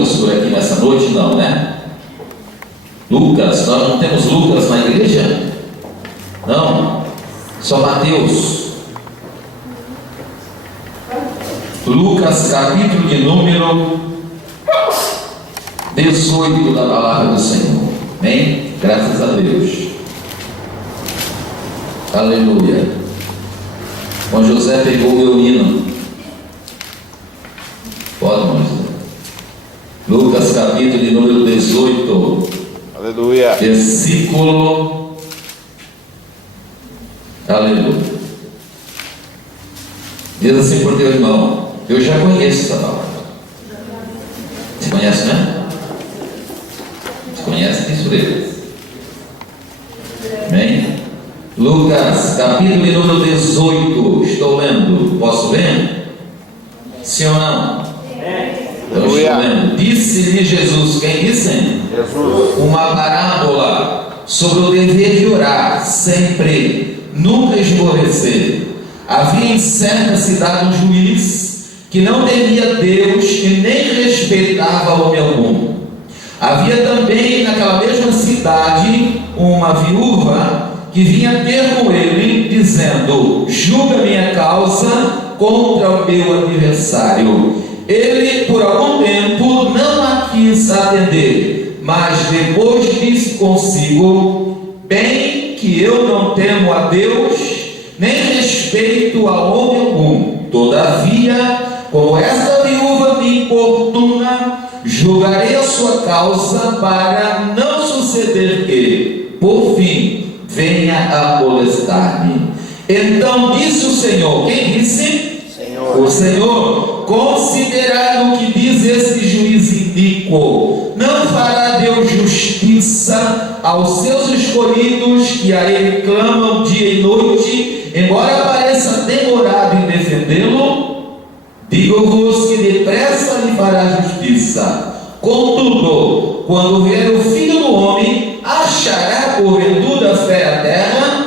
Lucas por aqui nessa noite? Não, né? Lucas, nós não temos Lucas na igreja? Não, só Mateus. Lucas, capítulo de número 18 da palavra do Senhor. Amém? Graças a Deus. Aleluia. Bom, José pegou o meu hino. Pode, Moisés. Lucas, capítulo de número 18. Aleluia. Versículo. Aleluia. Diz assim por teu irmão: eu já conheço essa palavra. Você conhece, né? Você conhece isso dele? Amém? Lucas, capítulo de número 18. Estou lendo. Posso ler? Sim ou não? Eu estou lendo. Disse-lhe Jesus. Quem disse? Jesus. Uma parábola sobre o dever de orar sempre, nunca esmorecer. Havia em certa cidade um juiz que não temia Deus e nem respeitava homem algum. Havia também naquela mesma cidade uma viúva que vinha ter com ele, dizendo: julga minha causa contra o meu adversário. Ele por algum tempo não a quis atender, mas depois disse consigo: bem que eu não temo a Deus, nem respeito a homem algum. Todavia, como esta viúva me importuna, julgarei a sua causa, para não suceder que, por fim, venha a molestar-me. Então disse o Senhor. Quem disse? Senhor. O Senhor: considerai o que diz esse juiz iníquo. Não fará Deus justiça aos seus escolhidos, que a ele clamam dia e noite, embora pareça demorado em defendê-lo? Digo-vos que depressa lhe fará justiça. Contudo, quando vier o Filho do Homem, achará porventura fé à terra?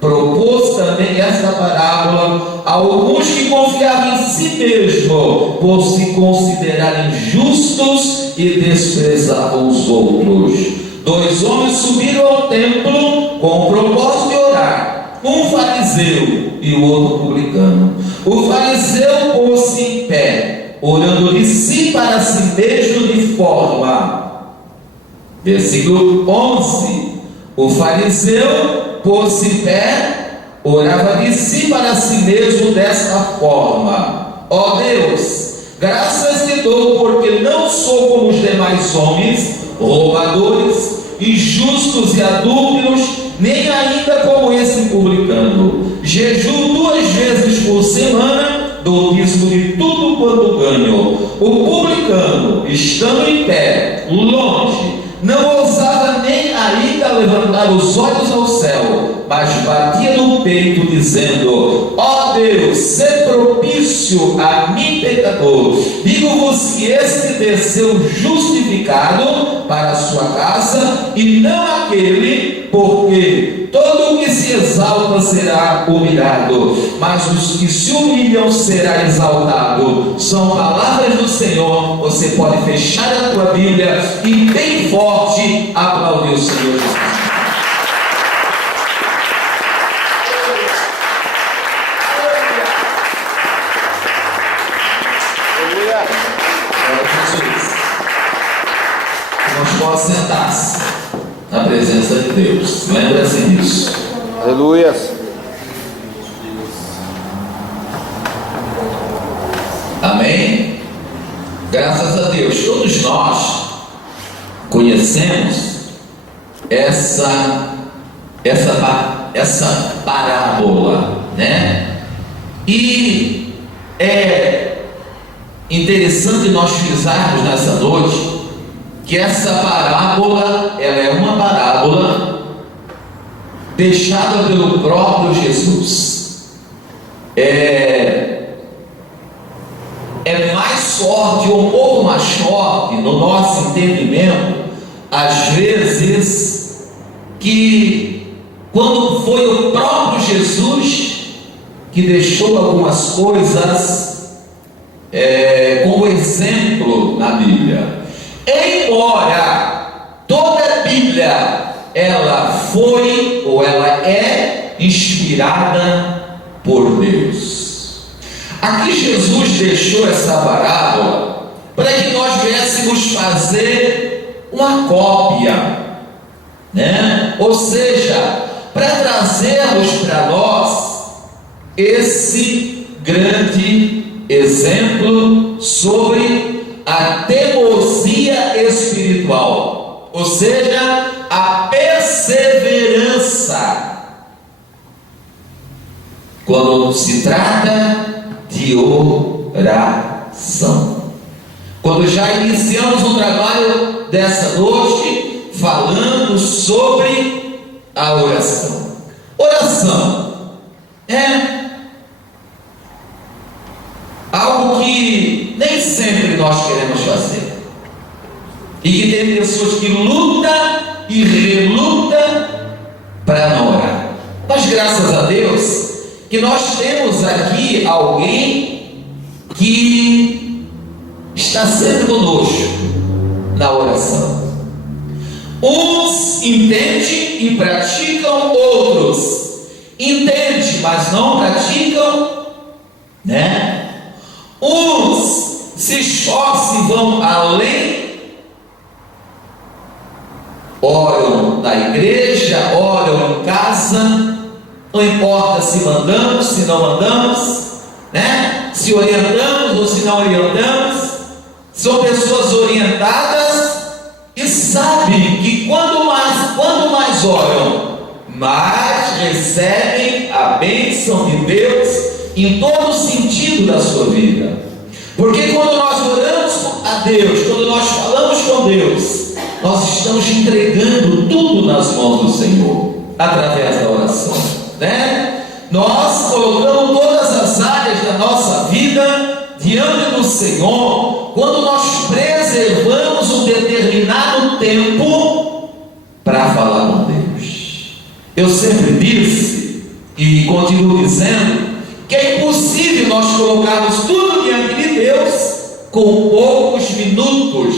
Propôs também esta parábola a alguns que confiavam em si mesmo, por se considerarem justos, e desprezavam os outros. 2 homens subiram ao templo com o propósito de orar, um fariseu e o outro publicano. O fariseu pôs-se em pé, orando de si para si mesmo de forma. Versículo 11. O fariseu pôs-se em pé, orava de si para si mesmo desta forma: ó Deus, graças te dou, porque não sou como os demais homens, roubadores, injustos e adúlteros, nem ainda como esse publicano. Jejuo 2 vezes por semana, dou dízimo de tudo quanto ganho. O publicano, estando em pé, longe, não ousava nem ainda levantar os olhos ao céu, mas batia no peito, dizendo: ó Deus, sê propício a mim, pecador. Digo-vos que este desceu justificado para a sua casa, e não aquele, porque todo o que se exalta será humilhado, mas os que se humilham será exaltado. São palavras do Senhor. Você pode fechar a tua Bíblia e bem forte aplaudir o Senhor Jesus. Pode sentar-se na presença de Deus. Lembra-se disso. Aleluia. Amém? Graças a Deus. Todos nós conhecemos essa parábola, né? E é interessante nós frisarmos nessa noite que essa parábola, ela é uma parábola deixada pelo próprio Jesus. É mais forte, ou um pouco mais forte no nosso entendimento, às vezes, que quando foi o próprio Jesus que deixou algumas coisas como exemplo na Bíblia. Embora toda a Bíblia ela foi ou ela é inspirada por Deus. Aqui Jesus deixou essa parábola para que nós viéssemos fazer uma cópia, né? Ou seja, para trazermos para nós esse grande exemplo sobre a teimosia espiritual, ou seja, a perseverança quando se trata de oração. Quando já iniciamos um trabalho dessa noite falando sobre a oração. Oração é algo que nem sempre nós queremos fazer, e que tem pessoas que lutam e relutam para não orar. Mas graças a Deus que nós temos aqui alguém que está sempre conosco na oração. Uns entendem e praticam, outros entendem, mas não praticam, né? Uns se esforçam e vão além, oram na igreja, oram em casa, não importa se mandamos, se não mandamos, né? Se orientamos ou se não orientamos. São pessoas orientadas e sabem que quanto mais oram, mais recebem a bênção de Deus em todo o sentido da sua vida. Porque quando nós oramos a Deus, quando nós falamos com Deus, nós estamos entregando tudo nas mãos do Senhor, através da oração, né? Nós colocamos todas as áreas da nossa vida diante do Senhor, quando nós preservamos um determinado tempo para falar com Deus. Eu sempre disse e continuo dizendo que é impossível nós colocarmos tudo diante de Deus com poucos minutos,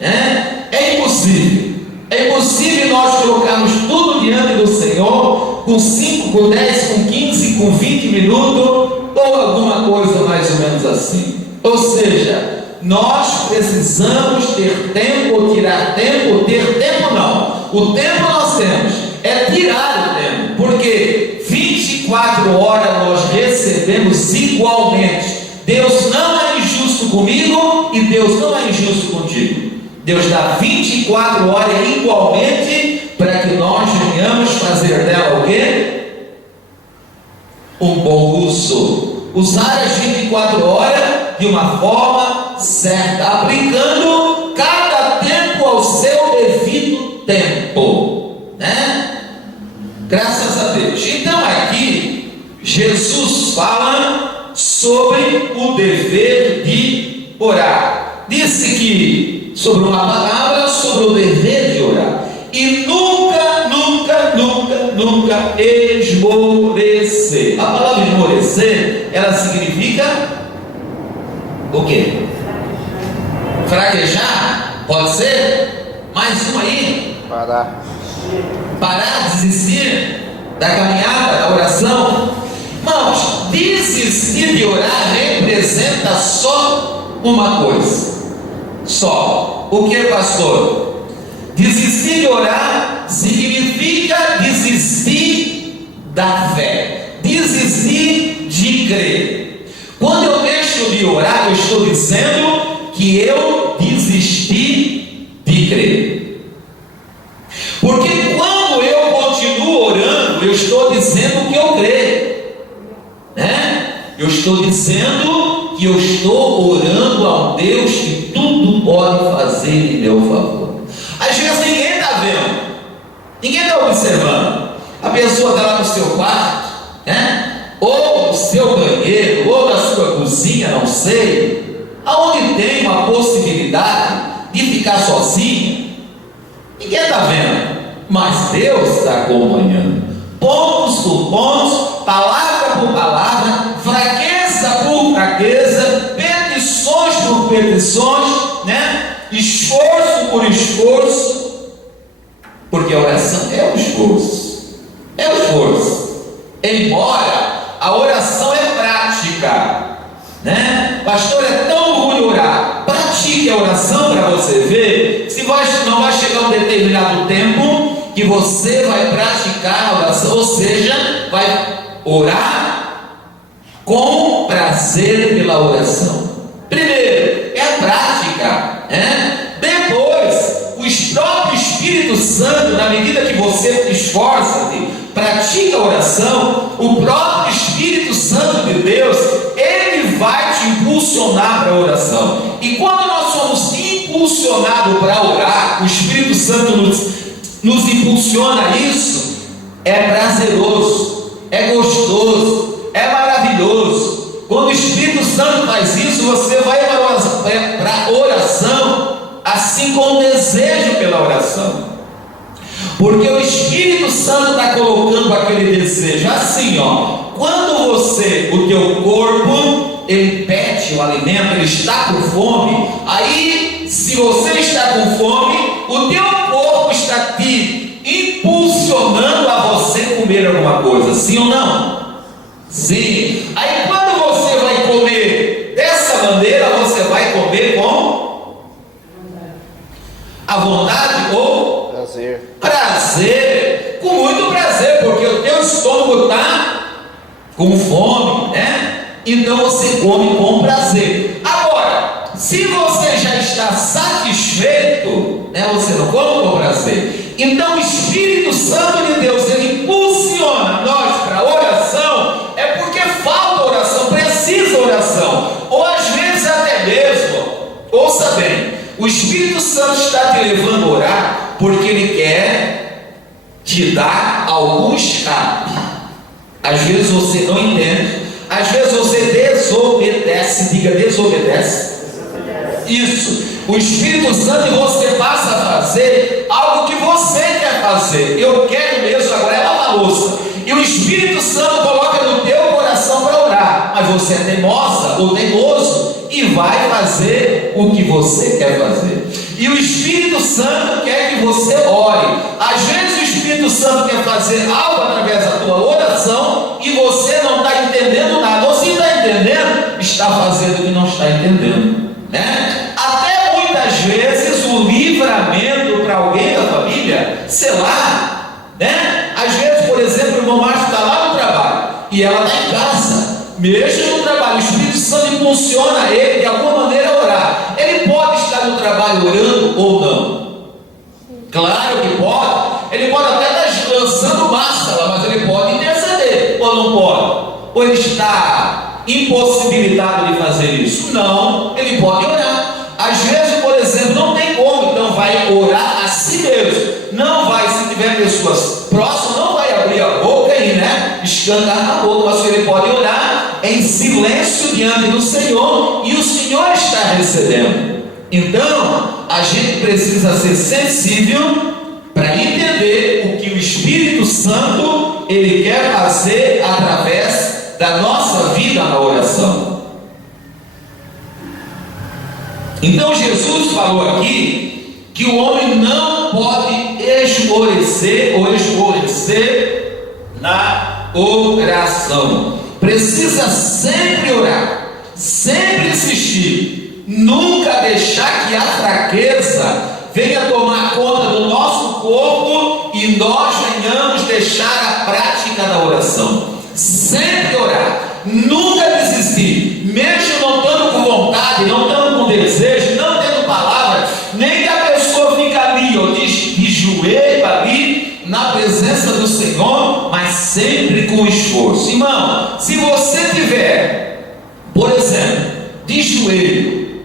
né? É impossível. É impossível nós colocarmos tudo diante do Senhor com 5, com 10, com 15, com 20 minutos ou alguma coisa mais ou menos assim. Ou seja, nós precisamos ter tempo, tirar tempo, ter tempo não. O tempo nós temos, é tirar o tempo, porque 24 horas nós recebemos igualmente. Deus não é injusto comigo e Deus não é injusto contigo. Deus dá 24 horas igualmente para que nós venhamos fazer dela o quê? Um bom uso. Usar as 24 horas de uma forma certa, aplicando cada tempo ao seu devido tempo, né? Graças a Deus. Então aqui Jesus fala sobre o dever de orar. Disse que sobre uma palavra sobre o dever de orar. E nunca esmorecer. A palavra esmorecer, ela significa o quê? Fraquejar? Pode ser? Mais uma aí? Parar, desistir da caminhada, da oração. Irmãos, desistir de orar representa só uma coisa. Só. O que, pastor? Desistir de orar significa desistir da fé, desistir de crer. Quando eu deixo de orar, eu estou dizendo que eu desisti de crer. Porque quando eu continuo orando, eu estou dizendo que eu creio, né? Eu estou dizendo que eu estou orando a um Deus que tudo pode fazer em meu favor. Às vezes ninguém está vendo, ninguém está observando. A pessoa está lá no seu quarto, né? Ou no seu banheiro, ou na sua cozinha, não sei, aonde tem uma possibilidade de ficar sozinha. Ninguém está vendo, mas Deus está acompanhando, pontos por pontos, palavra por palavra, fraqueza por fraqueza, petições por petições, né? esforço por esforço, porque a oração é um esforço, é um esforço, embora a oração é prática, né? Pastor, é tão ruim orar. Pratique a oração para você ver se não vai chegar um determinado tempo que você vai praticar a oração, ou seja, vai orar com prazer pela oração. Primeiro, é a prática, né? Depois, o próprio Espírito Santo, na medida que você esforça-se, pratica a oração, o próprio Espírito Santo de Deus, ele vai te impulsionar para a oração. E quando nós somos impulsionados para orar, o Espírito Santo nos impulsiona a isso, é prazeroso, é gostoso, é maravilhoso. Quando o Espírito Santo faz isso, você vai para a oração, assim com desejo pela oração. Porque o Espírito Santo está colocando aquele desejo assim, ó. Quando o teu corpo, ele pede o alimento, ele está com fome. Aí, se você está com fome, o teu corpo está te impulsionando a você comer alguma coisa, sim ou não? Sim. Aí quando você vai comer dessa maneira, você vai comer com a vontade ou prazer, com muito prazer, porque o teu estômago está com fome, né? Então você come com prazer. Agora, se você já está satisfeito, né, você não come com prazer. Então o Espírito Santo de Deus, ele impulsiona nós para a oração, é porque falta oração, precisa oração, ou às vezes até mesmo, ouça bem, o Espírito Santo está te levando a orar porque ele quer te dar algum escape. Às vezes você não entende, às vezes você desobedece, diga desobedece. Isso, o Espírito Santo, e você passa a fazer algo que você quer fazer. Eu quero mesmo agora é lavar a louça, e o Espírito Santo coloca no teu coração para orar, mas você é teimosa ou teimoso e vai fazer o que você quer fazer. E o Espírito Santo quer que você ore. Às vezes o Espírito Santo quer fazer algo através da tua oração e você não está entendendo nada, ou se está entendendo, está fazendo o que não está entendendo, né? Até muitas vezes o livramento para alguém da família, sei lá, né? Às vezes, por exemplo, o irmão Márcio está lá no trabalho e ela está em casa, mesmo no trabalho, o Espírito Santo impulsiona ele de alguma maneira a orar. Ele pode estar no trabalho orando ou não? Claro que pode. Ele pode até estar lançando massa lá, mas ele pode interceder, ou não pode? Ou ele está impossibilitado de fazer isso? Não, ele pode orar. Às vezes, por exemplo, não tem como, então vai orar a si mesmo. Não vai, se tiver pessoas próximas, não vai abrir a boca e, né, escancar a boca, mas ele pode orar em silêncio diante do Senhor, e o Senhor está recebendo. Então, a gente precisa ser sensível para entender o que o Espírito Santo ele quer fazer através da nossa vida na oração. Então Jesus falou aqui que o homem não pode esmorecer na oração. Precisa sempre orar, sempre insistir, nunca deixar que a fraqueza venha tomar conta do nosso corpo e nós venhamos deixar a prática da oração. Sempre orar, nunca desistir, mesmo não estando com vontade, não estando com desejo, não tendo palavra, nem que a pessoa fica ali, ó, de joelho ali, na presença do Senhor, mas sempre com esforço. Irmão, se você tiver, por exemplo, de joelho,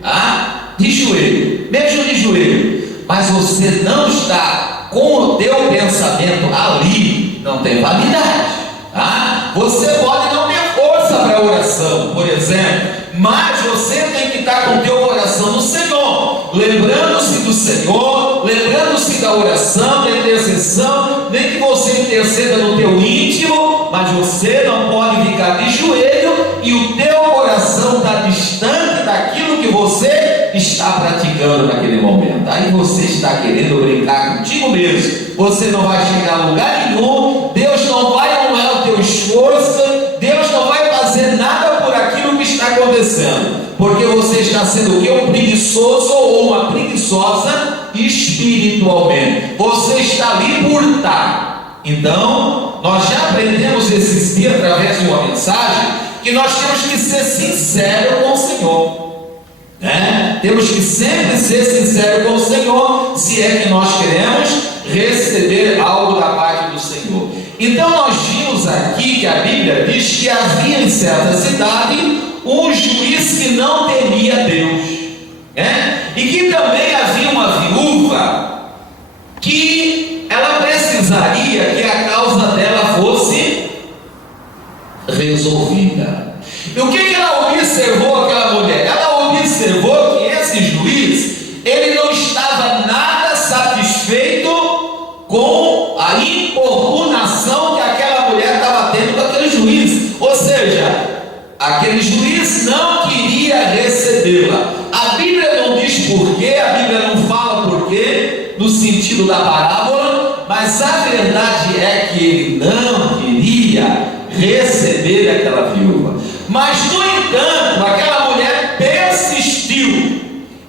mesmo de joelho, mas você não está com o teu pensamento ali, não tem validade, tá? Você pode não ter força para a oração, por exemplo, mas você tem que estar com o teu coração no Senhor, lembrando-se do Senhor, lembrando-se da oração, da intercessão, nem que você interceda no teu íntimo, mas você não pode ficar de joelho e o teu coração está distante daquilo que você está praticando naquele momento. aí você está querendo brincar contigo mesmo. Você não vai chegar a lugar nenhum, Deus não vai honrar o teu esforço, Deus não vai fazer nada por aquilo que está acontecendo, porque você está sendo o quê? Um preguiçoso ou uma preguiçosa espiritualmente. Você está ali por estar. Então, nós já aprendemos esses dias através de uma mensagem que nós temos que ser sinceros com o Senhor. Temos que sempre ser sinceros com o Senhor, se é que nós queremos receber algo da parte do Senhor. Então nós vimos aqui que a Bíblia diz que havia em certa cidade um juiz que não temia Deus, e que também havia uma viúva que ela precisaria que a causa dela fosse resolvida. E o que ela observou, aquela mulher? Ela observou que esse juiz, ele não estava nada satisfeito com a importunação que aquela mulher estava tendo com aquele juiz. Ou seja, aquele juiz não queria recebê-la. A Bíblia não diz porquê, a Bíblia não fala porquê, no sentido da parábola, mas a verdade é que ele não queria receber aquela viúva. Mas, no entanto, aquela mulher persistiu,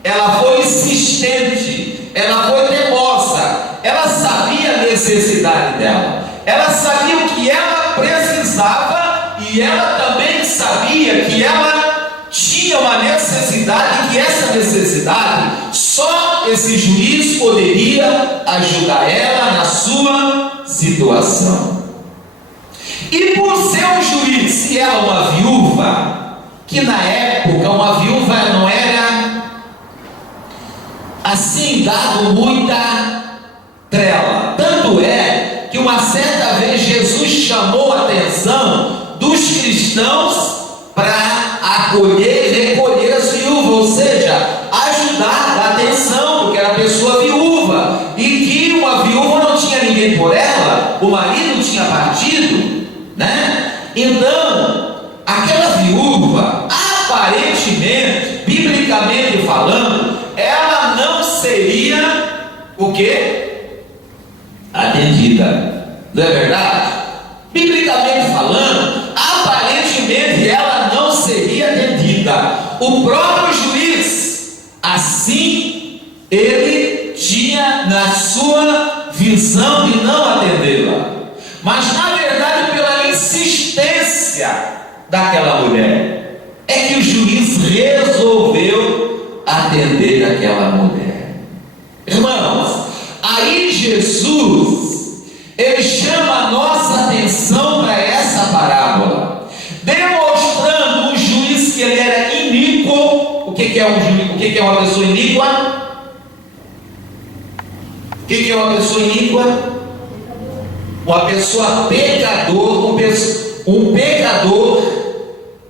ela foi insistente, ela foi teimosa, ela sabia a necessidade dela, ela sabia o que ela precisava, e ela também sabia que ela tinha uma necessidade, e que essa necessidade, só esse juiz poderia ajudar ela na sua situação. E por ser um juiz, se ela uma viúva, que na época uma viúva não era assim dado muita trela. Tanto é que uma certa vez Jesus chamou a atenção dos cristãos para acolher e recolher as viúvas, ou seja, ajudar, dar atenção, porque era pessoa viúva, e que uma viúva não tinha ninguém por ela, o marido tinha partido, Então, aquela viúva, aparentemente, biblicamente falando, ela não seria o quê? Atendida. Não é verdade? Biblicamente falando, aparentemente ela não seria atendida. O próprio juiz, assim, ele tinha na sua visão de não atendê-la. Mas na verdade, pela insistência daquela mulher, é que o juiz resolveu atender aquela mulher. Irmãos, aí Jesus, ele chama a nossa atenção para essa parábola, demonstrando um juiz que ele era iníquo. O que é um juiz? O que é uma pessoa iníqua? O que é uma pessoa iníqua? Uma pessoa pecador, um pecador,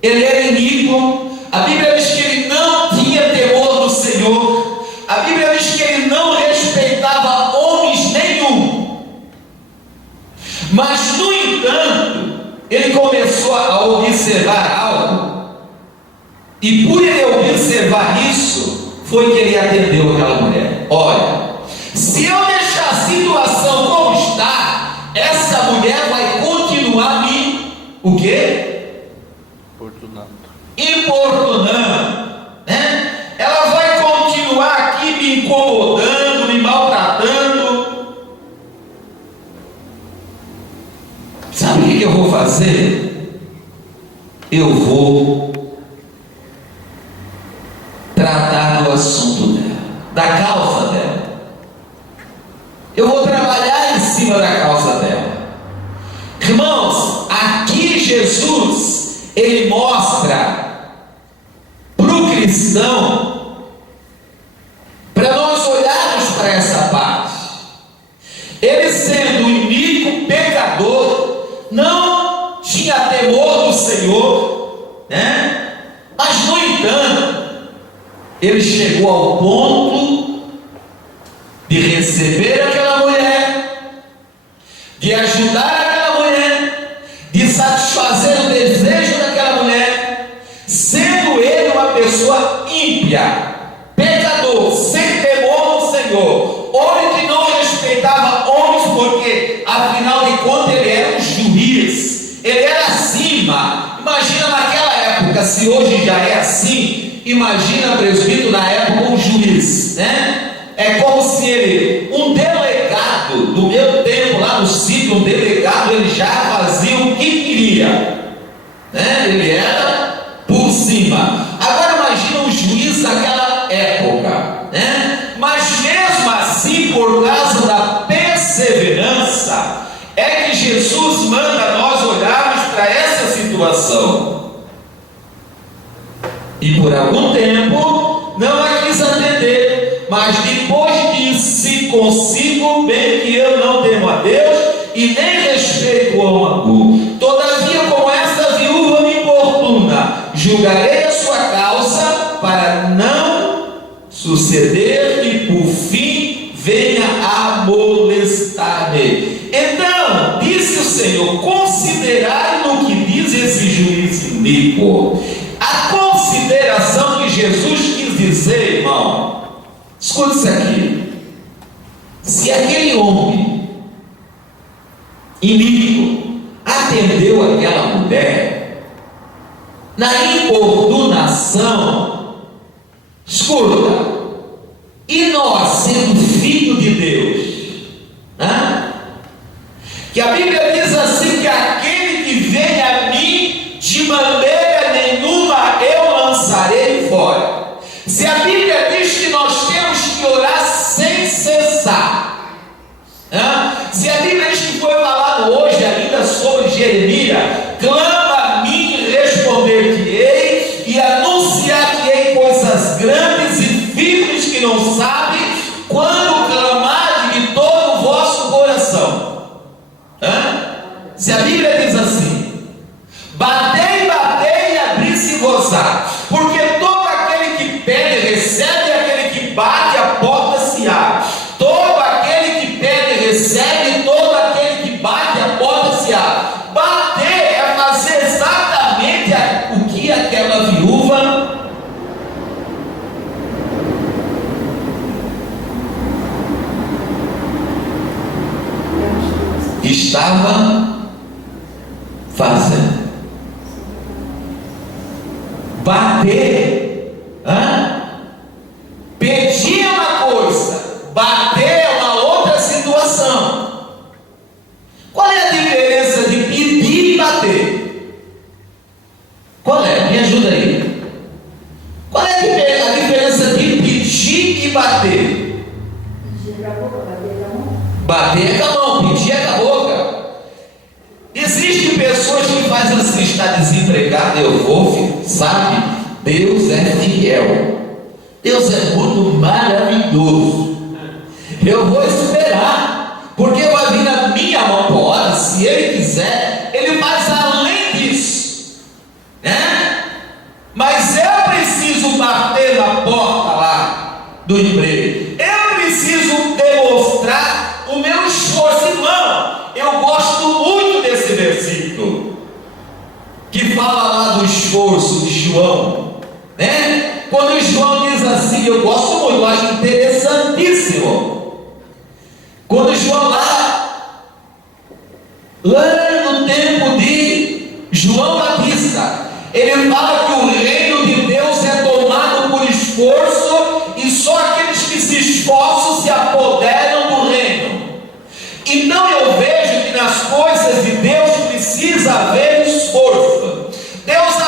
ele era iníquo. A Bíblia diz que ele não tinha temor do Senhor. A Bíblia diz que ele não respeitava homens nenhum. Mas, no entanto, ele começou a observar algo, e por ele observar isso, foi que ele atendeu aquela mulher. Olha, se eu deixar a situação como está, essa mulher vai continuar me, o quê? Importunando, Ela vai continuar aqui me incomodando, me maltratando. Sabe o que eu vou fazer? Eu vou tratar do assunto dela, da causa dela. Eu vou trabalhar em cima da causa dela. Irmãos, aqui Jesus, ele mostra para o cristão, para nós olharmos para essa parte, ele sendo iníquo, pecador, não tinha temor do Senhor, mas no entanto, ele chegou ao ponto de receber aquela mulher, de ajudar aquela mulher, de satisfazer o desejo daquela mulher, sendo ele uma pessoa ímpia, pecador, sem temor do Senhor. época, se hoje já é assim, imagina presbítero na época um juiz, né? É como se ele, um delegado do meu tempo lá no sítio, um delegado, ele já fazia o que queria, né? Ele era por cima. Agora imagina um juiz daquela época, né? Mas mesmo assim, por causa da perseverança, é que Jesus manda nós olharmos para essa situação. E por algum tempo não a quis atender, mas depois disse consigo: bem que eu não temo a Deus e nem respeito o homem. Todavia, como esta viúva me importuna, julgarei a sua causa, para não suceder que por fim venha a molestar-me. Então disse o Senhor: considerai no que diz esse juiz iníquo. A consideração que Jesus quis dizer, irmão, escute isso aqui: se aquele homem iníquo atendeu aquela mulher na importunação, escuta, e nós sendo filho de Deus, né? Que a Bíblia diz assim, que aquele que vem a mim, de maneira nenhuma eu lançarei fora. Se a Bíblia diz que nós temos que orar sem cessar, né? Se a Bíblia diz que foi falado hoje ainda sobre Jeremias: clama a mim e responder-te-ei, e anunciar-te-ei coisas grandes e firmes que não sabe, quando clamardes de todo o vosso coração. Se a Bíblia diz assim: batei, batei e abri-se gozar, porque todo aquele que pede recebe, e aquele que bate a porta se abre. Todo aquele que pede recebe, e todo aquele que bate a porta se abre. Bater é fazer exatamente o que aquela viúva estava fazendo. Bater, pedir é uma coisa, bater é uma outra situação. Qual é a diferença de pedir e bater? Qual é? Me ajuda aí. Qual é a diferença de pedir e bater? Pedir é com a boca, bater é com a mão. Bater é com a mão, pedir é com a boca. Existem pessoas que fazem assim: está desempregado, eu vou, sabe? Deus é fiel, Deus é muito maravilhoso, eu vou esperar, porque vai vir na minha mão. Pode, se Ele quiser, Ele faz além disso, né? Mas eu preciso bater na porta lá do emprego, eu preciso demonstrar o meu esforço. Irmão, eu gosto muito desse versículo que fala lá do esforço de João, né? Quando João diz assim, eu gosto muito, eu acho interessantíssimo. Quando João lá no tempo de João Batista, ele fala que o reino de Deus é tomado por esforço, e só aqueles que se esforçam se apoderam do reino. Então eu vejo que nas coisas de Deus precisa haver esforço. Deus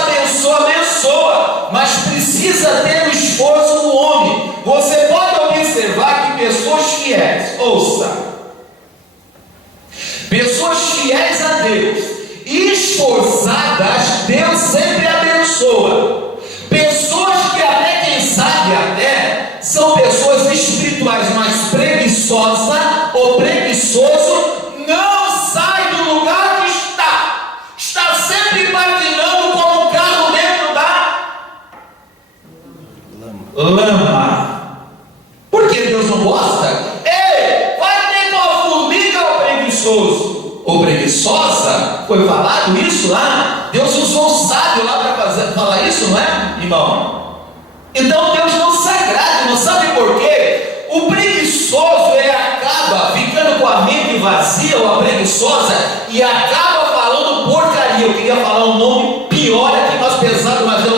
abençoa, mas precisa ter o esforço do homem. Você pode observar que pessoas fiéis, ouça, pessoas fiéis a Deus e esforçadas, Deus sempre abençoa. Pessoas que até, quem sabe até, são pessoas espirituais, mas preguiçosa ou preguiçoso, não sai do lugar que está sempre patinando como um carro dentro da lama. Por que Deus não gosta? Ei, vai ter com a formiga ou preguiçoso ou preguiçosa? Foi falado isso lá? Deus usou um sábio lá para falar isso, não é, irmão? Então Deus não se agrada, não sabe por quê? O preguiçoso, ele acaba ficando com a mente vazia, ou a preguiçosa, e acaba falando porcaria. Eu queria falar um nome pior aqui, mais pesado, mas eu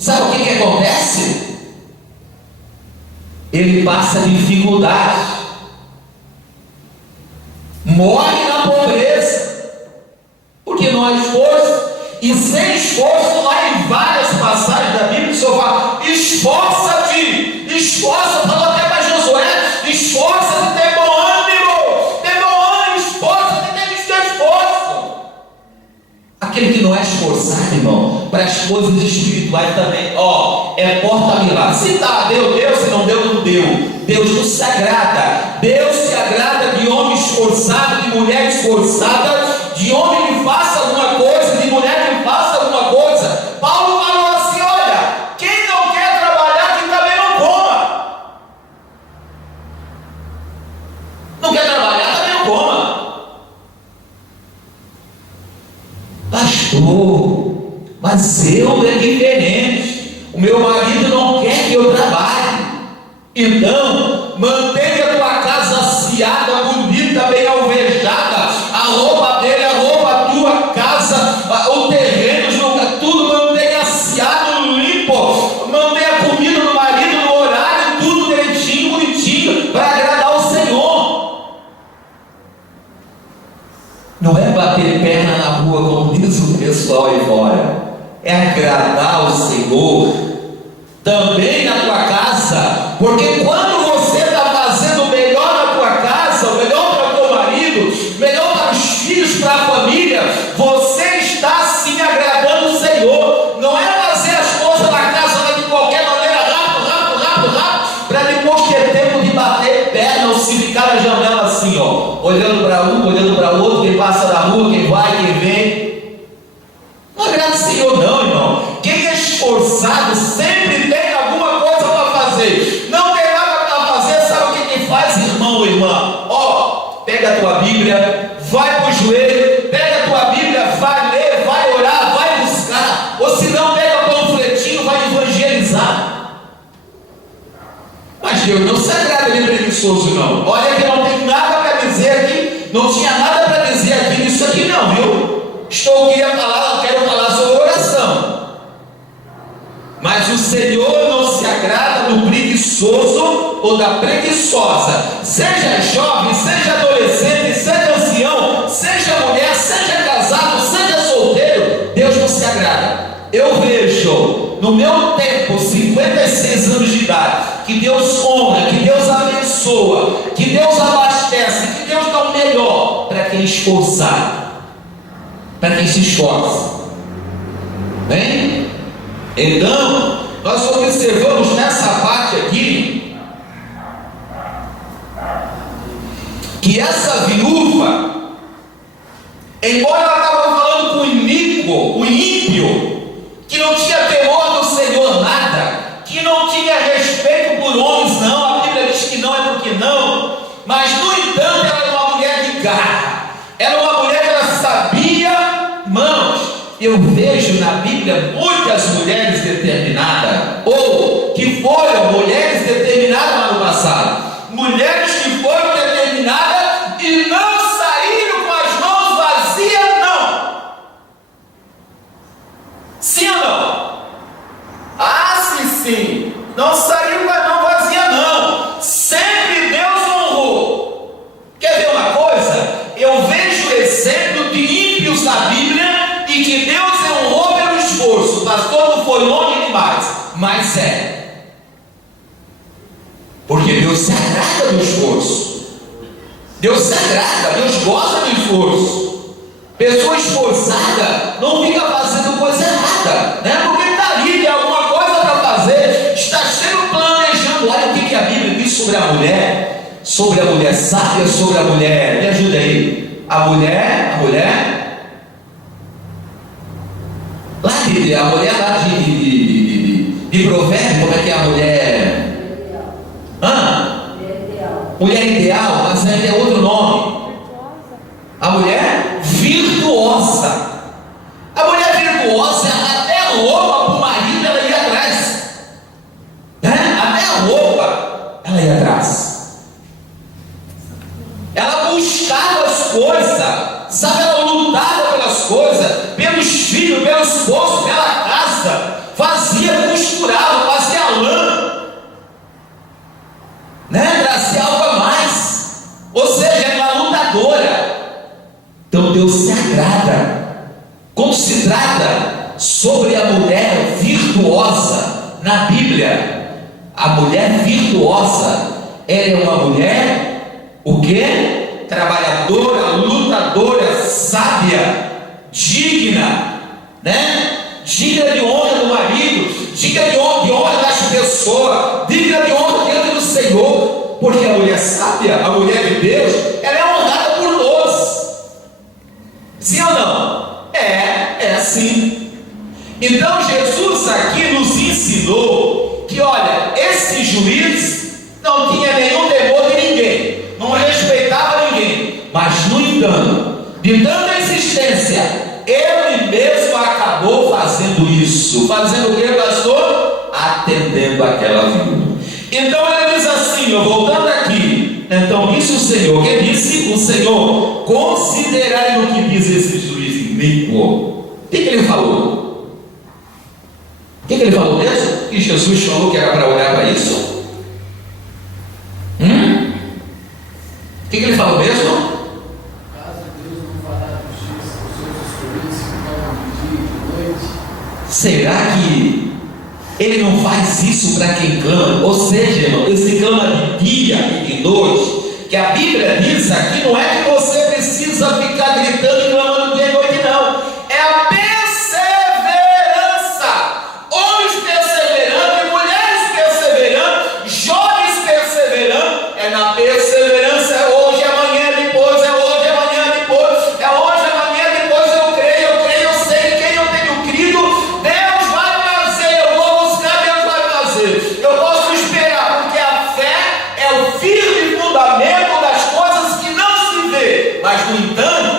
sabe o que acontece? Ele passa dificuldade, morre na pobreza, porque não há esforço. E sem esforço, lá em várias passagens da Bíblia, o Senhor fala: esforça-te, esforça, falou até para Josué: esforça-te, tem bom ânimo, esforça-te, tem que ter esforço. Aquele que não é esforçado, irmão, para as coisas espirituais também, é porta-milagre. Se dá, deu, se não deu, não deu. Deus não se agrada. Deus se agrada de homem esforçado, de mulher esforçada, de homem que faça alguma coisa, de mulher que faça alguma coisa. Paulo falou assim: olha, quem não quer trabalhar, que também não coma. Não quer trabalhar, também não coma. Pastor, mas eu é diferente. O meu marido não quer que eu trabalhe. Então, mantenha a tua casa aciada, bonita, bem alvejada. A roupa dele, a roupa tua casa, o terreno, tudo mantenha aciado, limpo. Mantenha a comida do marido no horário, tudo direitinho, bonitinho, para agradar o Senhor. Não é bater perna na rua, como diz o pessoal aí fora. É agradar o Senhor também na tua casa, porque quando você está fazendo o melhor na tua casa, o melhor para o teu marido, o melhor para os filhos, para a família, você está sim agradando o Senhor. Não é fazer as coisas na casa de qualquer maneira, rápido, para depois ter tempo de bater perna ou se ficar na janela assim, olhando para um, olhando para o outro, quem passa na rua, quem vai, quem vem. Não agrada o Senhor, não, irmão. Quem é esforçado sempre tem alguma coisa para fazer. Não tem nada para fazer, sabe o que faz, irmão ou irmã? Pega a tua Bíblia, vai para o joelho, pega a tua Bíblia, vai ler, vai orar, vai buscar. Ou se não, pega o panfletinho, vai evangelizar. Mas Deus não se agrada de preguiçoso, não. Olha que não tem nada para dizer aqui, não tinha nada para dizer aqui nisso aqui, não, viu? Quero falar sobre oração. Mas o Senhor não se agrada do preguiçoso ou da preguiçosa. Seja jovem, seja adolescente, seja ancião, seja mulher, seja casado, seja solteiro, Deus não se agrada. Eu vejo no meu tempo, 56 anos de idade, que Deus honra, que Deus abençoa, que Deus abastece, que Deus dá o melhor para quem esforçar, para quem se esforça. Bem? Então, nós observamos nessa parte aqui que essa viúva, embora ela estava falando com o iníquo, o ímpio, que não tinha temor do Senhor nada, que não tinha respeito por homens, não, a Bíblia diz que não é porque não, mas no entanto ela era uma mulher de garra, era uma mulher que ela sabia, irmãos. Eu vejo na Bíblia muitas mulheres determinadas, ou que foram mulheres determinadas lá no passado, mulheres que foram determinadas e não saíram com as mãos vazias, não. Sim ou não? Sim. Não saíram com as mãos vazias, não. Sempre Deus honrou. Quer ver uma coisa? Eu vejo o exemplo de ímpios da Bíblia e que Deus honrou pelo esforço. O pastor não foi longe demais, mas porque Deus se agrada do esforço. Deus se agrada, Deus gosta do esforço. Pessoa esforçada não fica fazendo coisa errada, né? Porque está ali, tem alguma coisa para fazer, está sempre planejando. Olha o que a Bíblia diz sobre a mulher sábia, sobre a mulher, me ajuda aí, a mulher lá de Provérbio, como é que é a mulher? Mulher ideal, mas ainda é outro nome. A mulher virtuosa. A mulher virtuosa, até roupa para o marido ela ia atrás, né? Até a roupa ela ia atrás. Ela buscava as coisas, sabe? Ela lutava pelas coisas, pelos filhos, pelo esposo, pela casa, fazia com Então Deus se agrada. Quando se trata sobre a mulher virtuosa na Bíblia, a mulher virtuosa, ela é uma mulher, o quê? Trabalhadora, lutadora, sábia, digna, né? Digna de honra do marido, digna de honra das pessoas, digna de honra diante do Senhor, porque a mulher sábia, a mulher de Deus, ela é honrada por todos. Sim ou não? É assim. Então Jesus aqui nos ensinou que, olha, esse juiz não tinha nenhum temor de ninguém, não respeitava ninguém, mas no entanto, de tanta insistência, ele mesmo acabou fazendo isso. Fazendo o que, pastor? Atendendo aquela viúva. Então ele diz assim, voltando aqui, então disse o Senhor, que disse o Senhor, considerai o que diz esse juiz iníquo. O que ele falou? O que ele falou mesmo? Que Jesus falou que era para olhar para isso? O que ele falou mesmo? Caso Deus não fará justiça aos seus escolhidos que clamam de dia e de noite. Será que ele não faz isso para quem clama? Ou seja, irmão, esse clama de dia e de noite, que a Bíblia diz aqui, não é que você precisa ficar gritando e clamando dia e noite, não. É a perseverança. Homens perseverantes, mulheres perseverantes, jovens perseverantes. É na perseverança. É hoje, amanhã, depois. É hoje, amanhã, depois. É hoje, amanhã, depois. Eu creio, eu sei quem eu tenho crido. Deus vai fazer. Eu vou buscar, Deus vai fazer. Eu posso esperar, porque a fé é o firme fundamento das coisas que não se vê. Mas, no entanto,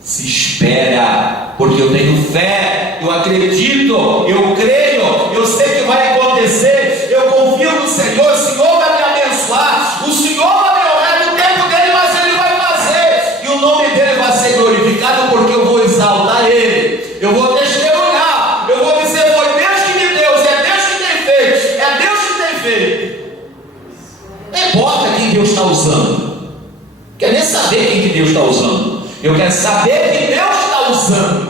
se espera, porque eu tenho fé, eu acredito, eu creio, eu sei que vai acontecer, eu confio no Senhor, o Senhor vai me abençoar, o Senhor vai me honrar no tempo dele, mas ele vai fazer, e o nome dele vai ser glorificado, porque eu vou exaltar ele, eu vou testemunhar, eu vou dizer, foi Deus que me deu, é Deus que tem feito, é Deus que tem feito. Não importa quem Deus está usando, quer nem saber quem que Deus está usando. Eu quero saber que Deus está usando.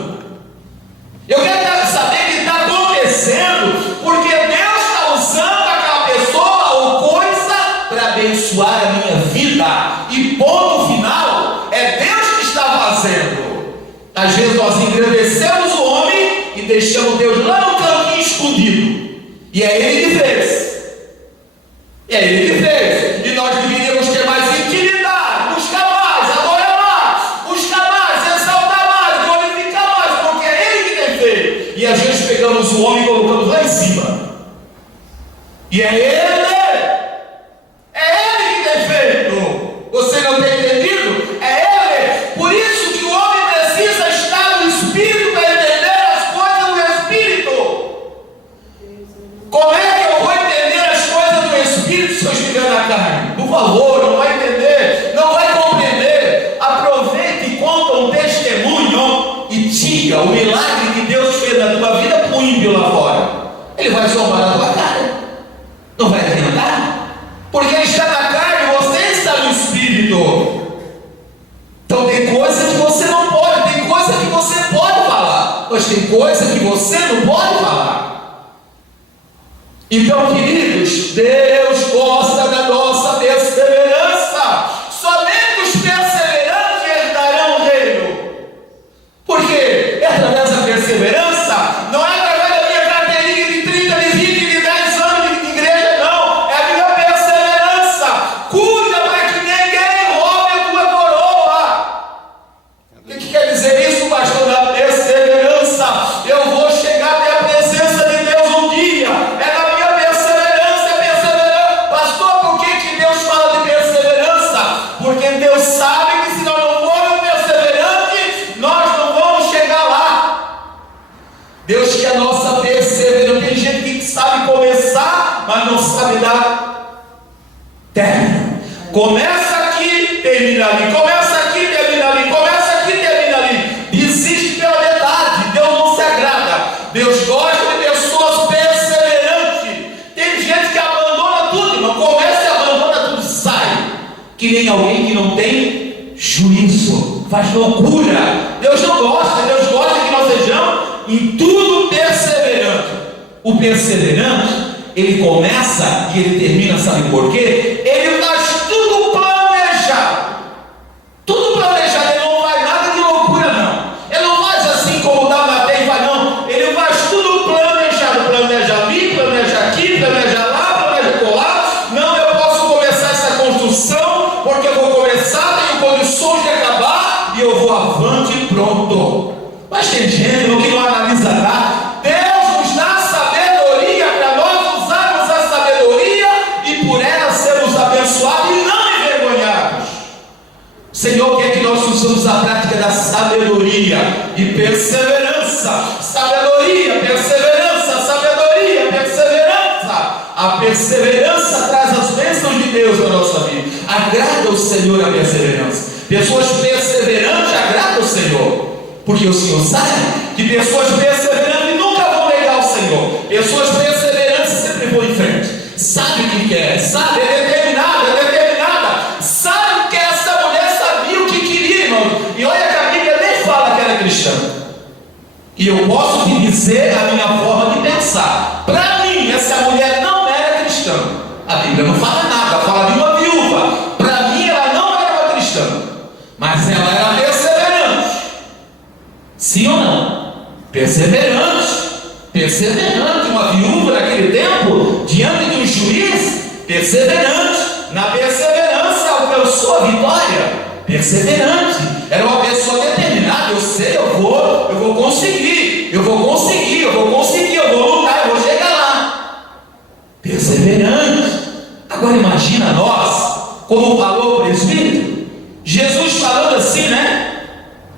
Eu quero saber o que está acontecendo, porque Deus está usando aquela pessoa ou coisa para abençoar a minha vida. E ponto final, é Deus que está fazendo. Às vezes nós engrandecemos o homem e deixamos Deus lá no cantinho escondido. E é Ele que fez. É Ele que fez. E nós deveríamos ter mais intimidade, buscar mais, adorar mais, buscar mais, exaltar mais, glorificar mais, porque é Ele que tem feito. E às vezes pegamos o homem e colocamos lá em cima. E é Ele que tem feito. Você não tem entendido? É Ele. Por isso que o homem precisa estar no Espírito para entender as coisas do Espírito. Como é que eu vou entender as coisas do Espírito se eu estiver na carne? Por favor, não vai entender, não vai compreender. Aproveite e conta um testemunho e diga o milagre que Deus fez na tua vida para o ímpio lá fora. Ele vai zombar na tua cara, não vai adiantar, porque ele está na carne, você está no Espírito. Então tem coisa que você não pode, tem coisa que você pode falar, mas tem coisa que você não pode falar. Então, queridos, Deus gosta da nossa perseverança. Somente os perseverantes herdarão o reino. Por quê? É através da perseverança, não é através da minha carteirinha de 30, de 20, de 10 anos de igreja, não. É a minha perseverança. Cuida para que ninguém roube a tua coroa. O que quer dizer isso, pastor? Da perseverança. Eu vou chegar até a presença de Deus um dia. É na minha perseverança, é perseverança. Pastor, por que Deus fala de perseverança? Porque Deus sabe que se nós não formos perseverantes, nós não vamos chegar lá. Deus quer a nossa perseverança. Tem gente que sabe começar, mas não sabe dar término. Começa aqui, termina ali. Começa aqui, termina ali. Começa aqui, termina ali. Desiste pela metade. Deus não se agrada. Deus gosta de pessoas perseverantes. Tem gente que abandona tudo, irmão. Começa e abandona tudo, sai. Que nem alguém que não tem juízo. faz loucura. Deus não gosta, Deus gosta que nós sejamos em tudo perseverantes. O perseverante, ele começa e ele termina, sabe por quê? Ele faz tudo planejado. Tudo planejado, ele não faz nada de loucura não. Ele não faz assim como dá na terra e vai não. Ele faz tudo planejado. Planeja ali, planeja aqui, planeja lá, planeja colar. Não, eu posso começar essa construção, porque eu vou começar, tenho condições de acabar, e eu vou avante e pronto. Mas tem gente que não analisa nada. Deus nos dá sabedoria para nós usarmos a sabedoria e por ela sermos abençoados e não envergonhados. O Senhor quer que nós usemos a prática da sabedoria e perseverança. Sabedoria, perseverança, sabedoria, perseverança. A perseverança traz as bênçãos de Deus na nossa vida. Agrada o Senhor a perseverança. Pessoas perseverantes agradam o Senhor. Porque o Senhor sabe que pessoas perseverantes nunca vão negar o Senhor. Pessoas perseverantes sempre vão em frente. Sabe o que quer, sabe, é determinada. Sabe que essa mulher sabia o que queria, irmão. E olha que a Bíblia nem fala que era cristã. E eu posso te dizer a minha forma de pensar. Para mim, essa mulher não era cristã. A Bíblia não fala nada, fala de uma viúva. Para mim, ela não era uma cristã. Mas ela era perseverante. Sim ou não? Perseverante. Uma viúva naquele tempo, diante de um juiz, perseverante. Na perseverança alcançou a vitória. Perseverante. Era uma pessoa determinada. Eu sei, eu vou conseguir. Eu vou lutar, eu vou chegar lá. Perseverante. Agora imagina nós, como falou o presbítero, Jesus falando assim, né?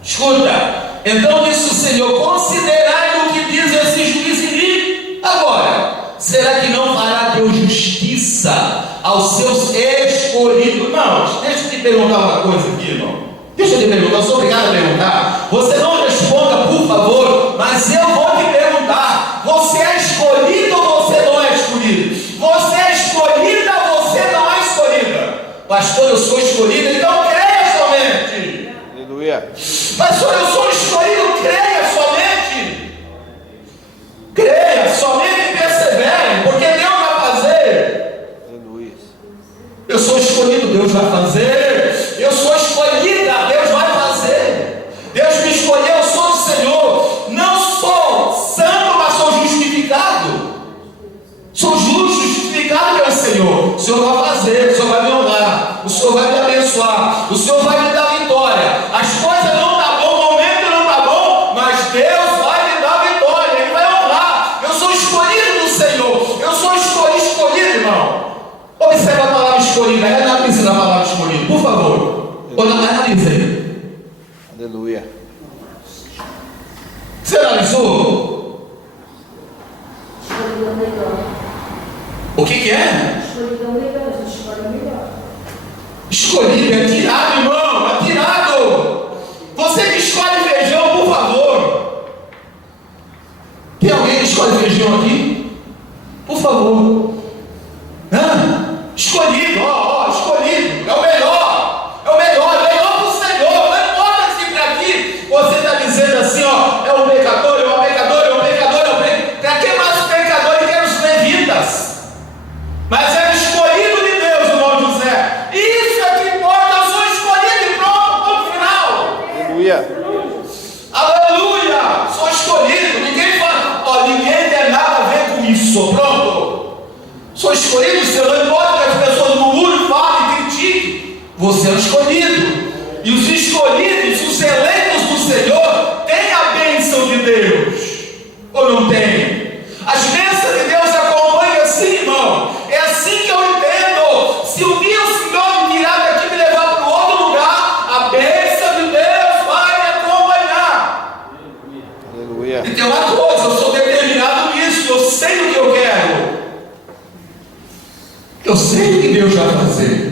Escuta. Então disse o Senhor: considerai o que diz esse juiz iníquo. Agora, será que não fará Deus justiça aos seus escolhidos? Não, deixa eu te perguntar uma coisa aqui, irmão. Deixa eu te perguntar, eu sou obrigado a perguntar. Você não responda, por favor, mas eu vou te perguntar. Você é escolhido ou você não é escolhido? Você é escolhida ou você não é escolhida? Pastor, eu sou escolhido, então creia somente. Aleluia. Pastor, eu sou escolhido, creia somente. Creia somente e persevere, porque Deus vai fazer. Aleluia. Eu sou escolhido, Deus vai fazer. Eu sou escolhida, Deus vai fazer. Deus me escolheu, eu sou do Senhor. Não sou santo, mas sou justificado. Sou justo, justificado pelo Senhor. O Senhor vai fazer, o Senhor vai me honrar, o Senhor vai me abençoar, o Senhor vai me dar vitória. As coisas não tá bom, o momento não tá bom, mas Deus vai me dar vitória, Ele vai honrar. Eu sou escolhido do Senhor, eu sou escolhido, irmão. Observa a palavra escolhida, analise a palavra escolhida, por favor. Analise aí. Aleluia. Você analisou? Escolhida melhor. O que é? Escolhida melhor, a gente escolhe melhor. Escolhido é tirado, irmão, é tirado. Você que escolhe feijão, por favor. Tem alguém que escolhe feijão aqui? Por favor. Escolhido, escolhido. É o melhor para o Senhor. Não importa se para aqui você está dizendo assim, é um pecador, é um pecador. Para que mais pecador e quer os levitas? Mas é escolhido de Deus, irmão José. Isso é que importa, eu sou escolhido e pronto, ponto final. Aleluia. Aleluia, sou escolhido. Ninguém fala, ninguém tem nada a ver com isso, pronto. Sou escolhido, Senhor, não importa que as pessoas murmurem, falem, critiquem. Você é um escolhido. E os escolhidos, os eleitos do Senhor, têm a bênção de Deus. Ou não tem? As bênçãos de Deus acompanham assim, irmão. É assim que eu entendo. Se um dia o Senhor me tirar daqui e me levar para outro lugar, a bênção de Deus vai me acompanhar. Aleluia. E tem uma coisa, eu sou determinado nisso, eu sei o que eu quero. Eu sei o que Deus vai fazer.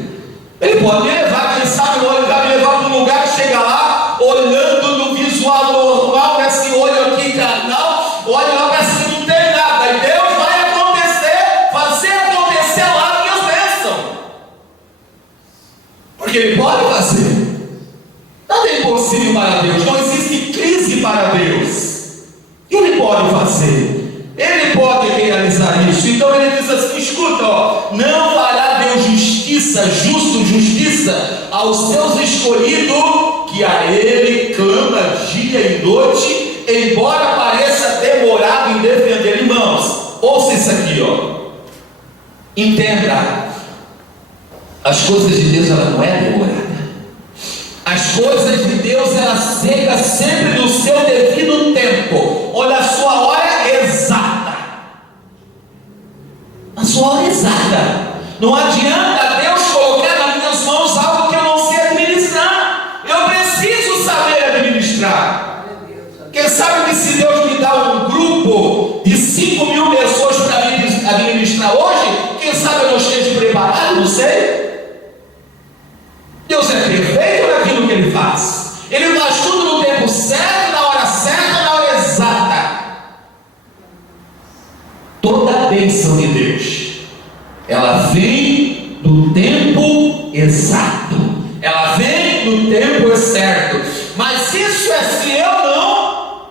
Ele pode me levar, quem sabe, vai me levar para um lugar que chega lá, olhando no visual normal, nesse olho aqui carnal, olha lá para cima, não tem nada. E Deus vai fazer acontecer lá minhas bênçãos. Porque Ele pode fazer. Nada é impossível. para Deus, não existe crise para Deus. Ele pode fazer, Ele pode realizar isso. Então ele diz assim: escuta, não fará Deus justiça aos seus escolhidos, que a Ele clama dia e noite, embora pareça demorado em defender. Irmãos, ouça isso aqui, entenda, as coisas de Deus, ela não é demorada. As coisas de Deus, ela chega sempre no seu devido tempo. Olha a sua hora exata. A sua hora exata. Não adianta Deus colocar nas minhas mãos algo que eu não sei administrar. Eu preciso saber administrar. Quem sabe que se Deus me dá um grupo de 5.000 pessoas para administrar hoje, quem sabe eu não esteja preparado, não sei. Deus é perfeito naquilo que Ele faz. Ele faz tudo no tempo certo, na hora certa, na hora exata. Toda a bênção de Deus, ela vem no tempo exato. Ela vem no tempo certo. Mas isso é se eu não...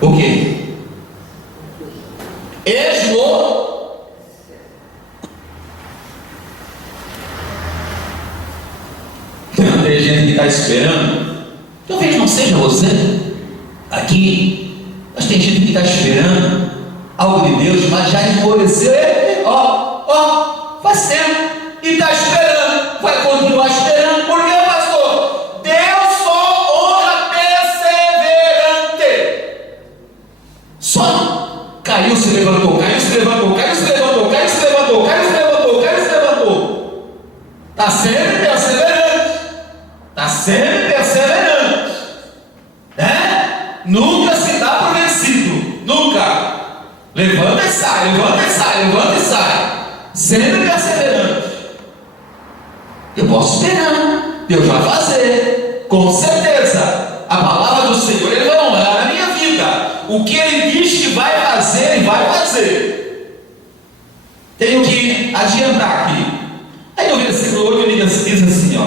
O quê? Esmo. Tem gente que está esperando. Talvez não seja você aqui, mas tem gente que está esperando algo de Deus, mas já esmoreceu. Faz tempo e está esperando, vai continuar esperando. Por quê, pastor? Deus só honra perseverante. Só caiu, se levantou, caiu, se levantou, caiu, se levantou, caiu, se levantou, caiu, se levantou, caiu, se levantou. Está sempre perseverante. Está sempre perseverante, né? Nunca se dá por vencido, nunca. Levanta e sai, levanta e sai, levanta e sai. Sempre perseverante. Eu posso esperar, Deus vai fazer, com certeza. A palavra do Senhor, Ele vai honrar na minha vida. O que Ele diz que vai fazer, Ele vai fazer. Tenho que adiantar aqui. Aí no versículo 8 ele diz assim,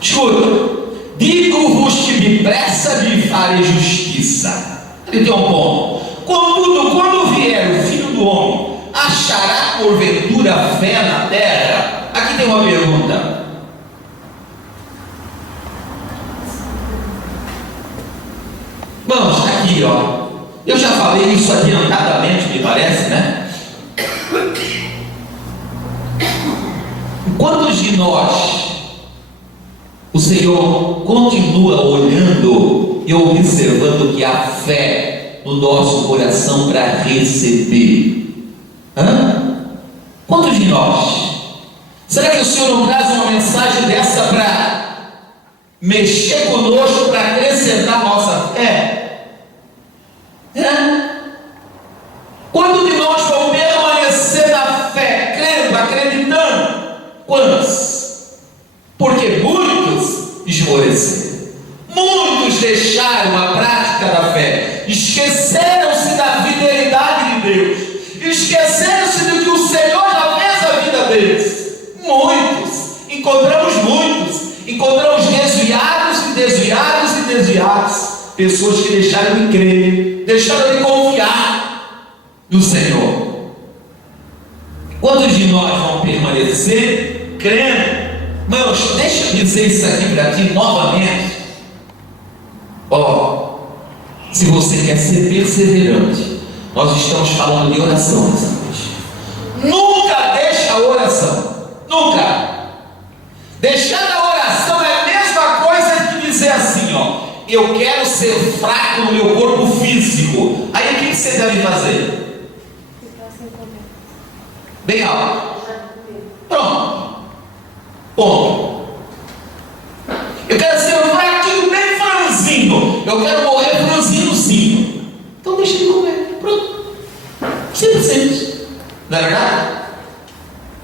escuta, digo-vos que depressa me farei justiça. Ele tem um ponto. Contudo, quando vier o Filho do Homem, achará porventura fé na terra? Aqui tem uma pergunta. Vamos, está aqui, eu já falei isso adiantadamente, me parece, né? Quantos de nós o Senhor continua olhando e observando que há fé no nosso coração para receber? Quantos de nós? Será que o Senhor não traz uma mensagem dessa para mexer conosco, para acrescentar nossa fé? Quantos de nós vão permanecer na fé, crendo, acreditando? Quantos? Porque muitos esmoreceram, muitos deixaram a prática da fé, esqueceram-se da fidelidade de Deus, esqueceram-se do que o Senhor já fez na vida deles. Encontramos desviados, pessoas que deixaram de crer, deixaram de confiar no Senhor. Quantos de nós vão permanecer crendo? Irmãos, deixa eu dizer isso aqui para ti novamente. Se você quer ser perseverante, nós estamos falando de oração nessa noite. Nunca deixa a oração. Nunca. Deixar a oração é a mesma coisa que dizer assim, eu quero ser fraco no meu corpo físico. Aí o que você deve fazer? Bem alto. Pronto. Ponto. Eu quero ser fraquinho, bem franzinho. Eu quero morrer franzinozinho. Então deixa de comer. Pronto. Simples. Não é verdade?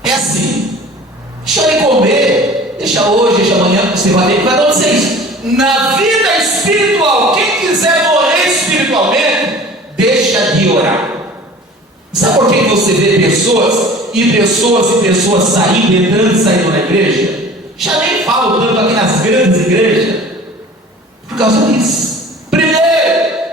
É assim. Deixa de comer. Deixa hoje, deixa amanhã. Você vai ter que fazer vocês. Na vida espiritual, quem quiser morrer espiritualmente, deixa de orar. Sabe por que você vê pessoas saindo, entrando e saindo na igreja? Já nem falo tanto aqui nas grandes igrejas? Por causa disso. Primeiro,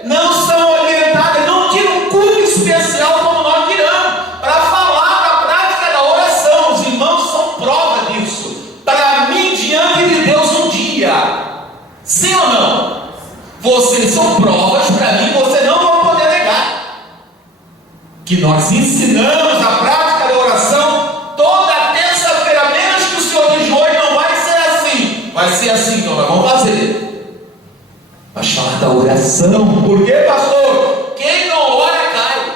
não são orientados, não tiram um culto especial como nós tiramos, para falar da prática da oração. Os irmãos são prova disso. Para mim, diante de Deus um dia. Sim ou não? Vocês são provas para mim, você não vai poder negar. Que nós ensinamos a prática da oração toda terça-feira, menos que o Senhor diz hoje, não vai ser assim. Vai ser assim, então nós vamos fazer. Mas falar da oração, por quê, pastor? Quem não ora cai.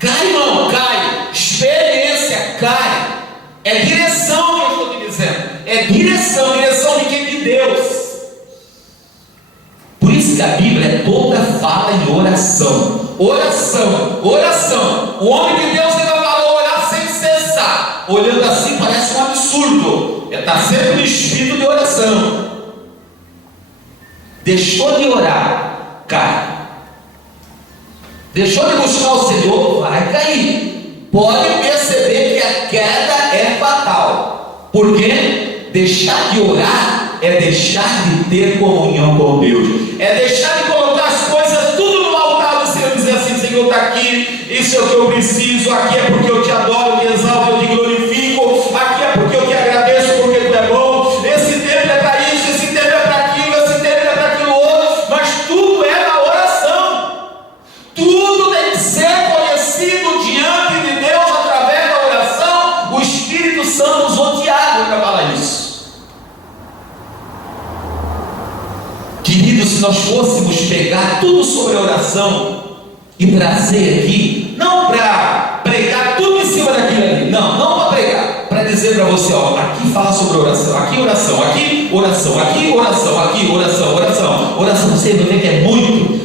Cai não, cai. Experiência, cai. É direção que eu estou te dizendo. É direção de quem? De Deus. Por isso que a Bíblia toda fala em oração. Oração, oração. O homem de Deus ainda falou orar sem cessar. Olhando assim parece um absurdo. Está sempre no espírito de oração. Deixou de orar, cai. Deixou de buscar o Senhor, vai cair. Pode perceber que a queda é fatal. Por quê? Deixar de orar é deixar de ter comunhão com Deus. É deixar de colocar as coisas tudo no altar do Senhor, dizer assim: Senhor, está aqui, isso é o que eu preciso, aqui é porque eu te adoro, eu te exalto, eu te glorifico, aqui é porque eu te agradeço, porque tu é bom. Esse tempo é para isso, esse tempo é para aquilo, esse tempo é para aquilo outro, mas tudo é na oração. Tudo tem que ser conhecido diante de Deus através da oração. O Espírito Santo usou Tiago para falar isso. Queridos, se nós fôssemos pegar tudo sobre a oração e trazer aqui, não para pregar tudo em cima daquilo ali, não para pregar, para dizer para você, ó, aqui fala sobre oração, aqui oração, aqui oração, aqui oração, aqui oração, você vai ver que é muito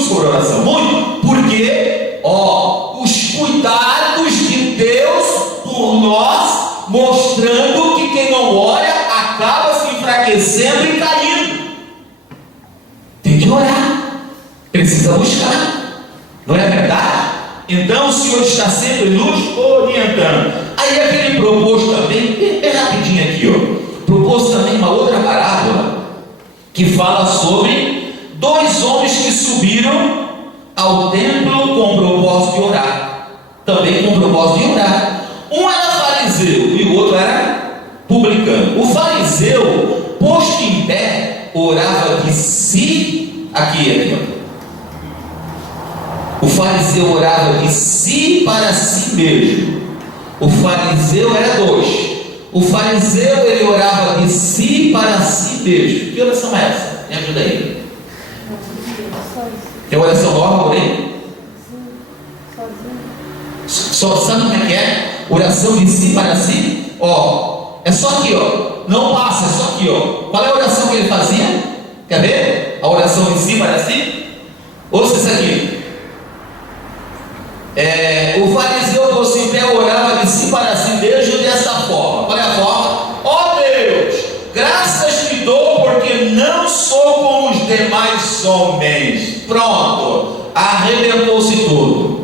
sobre oração, muito, porque, ó, os cuidados de Deus por nós, mostrando que quem não ora acaba se enfraquecendo e caindo. Tem que orar, precisa buscar, não é verdade? Então o Senhor está sempre nos orientando. Aí é que ele propôs também, bem rapidinho aqui, ó, propôs também uma outra parábola que fala sobre dois homens que subiram ao templo com o propósito de orar, também com o propósito de orar. Um era fariseu e o outro era publicano. O fariseu, posto em pé, orava de si, aqui, ó. O fariseu orava de si para si mesmo. O fariseu era dois. O fariseu, ele orava de si para si mesmo. Que oração é essa? Me ajuda aí. É oração nova, porém? Só sabe como é que é? Oração de si para si? Ó, é só aqui, ó. Não passa, é só aqui, ó. Qual é a oração que ele fazia? Quer ver? A oração de si para si? Ouça isso aqui. O fariseu, posto em pé, orava de si para si mesmo desta forma. Qual é a forma? Ó Deus, graças te dou porque não sou como os demais homens. Pronto, arrebentou-se tudo.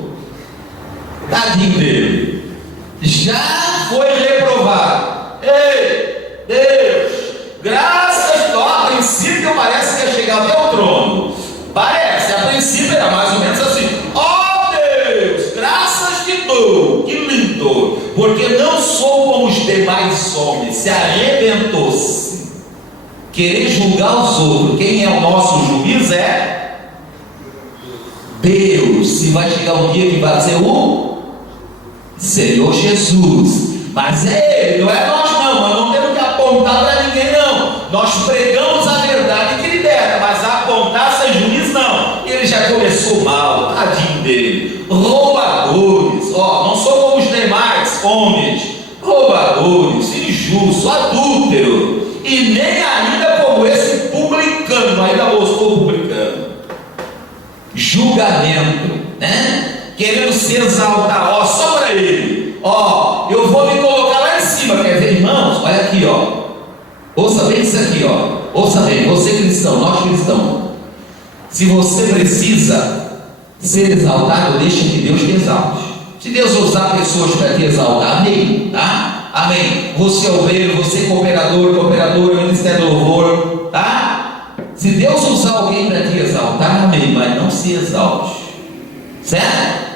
Tadinho dele, já foi reprovado. Ei, Deus, graças a a princípio parece que ia chegar até o trono. Parece, a princípio era mais ou menos assim. Ó Deus, graças te dou. Que lindo, porque não sou como os demais homens. Se arrebentou-se. Querer julgar os outros. Quem é o nosso juiz é Deus. Se vai chegar um dia que vai ser o Senhor Jesus, mas é Ele, não é nós não. Nós não temos que apontar para ninguém não. Nós pregamos a verdade que liberta, mas apontar sem juiz não. Ele já começou mal, tadinho dele. Roubadores, ó, não sou como os demais homens. Roubadores, injusto, adúltero, e nem ainda como esse publicano, ainda mostrou publicano. Julgamento, né? Querendo se exaltar, ó, só para ele, ó, eu vou me colocar lá em cima, quer ver, irmãos? Olha aqui, ó, ouça bem isso aqui, ó, ouça bem, você cristão, nós cristãos, se você precisa ser exaltado, deixa que Deus te exalte. Se Deus usar pessoas para te exaltar, amém, tá? Amém. Você é obreiro, você é cooperadora, ministério do louvor, tá? Se Deus usar alguém para te exaltar, amém, mas não se exalte, certo?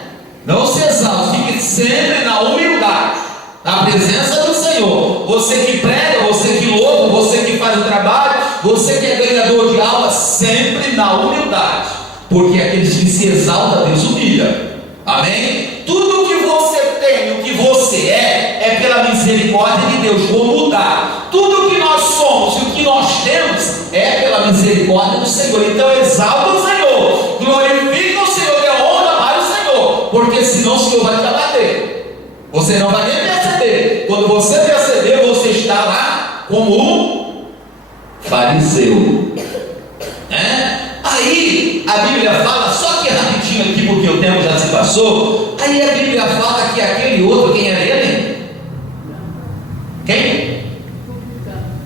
Não se exalte, fique sempre na humildade, na presença do Senhor. Você que prega, você que louva, você que faz o trabalho, você que é ganhador de alma, sempre na humildade, porque aqueles que se exaltam, Deus humilha. Amém? Tudo que você tem, o que você é pela misericórdia de Deus. Vou mudar. Tudo que nós somos e o que nós temos é pela misericórdia do Senhor. Então exalta o Senhor, glorifica o Senhor, dê honra para o Senhor, porque senão o Senhor vai te abater. Você não vai nem perceber. Quando você perceber, você está lá como um fariseu. Aí a Bíblia fala, só que rapidinho aqui, porque o tempo já se passou. Aí a Bíblia fala que aquele outro, quem era ele? Quem?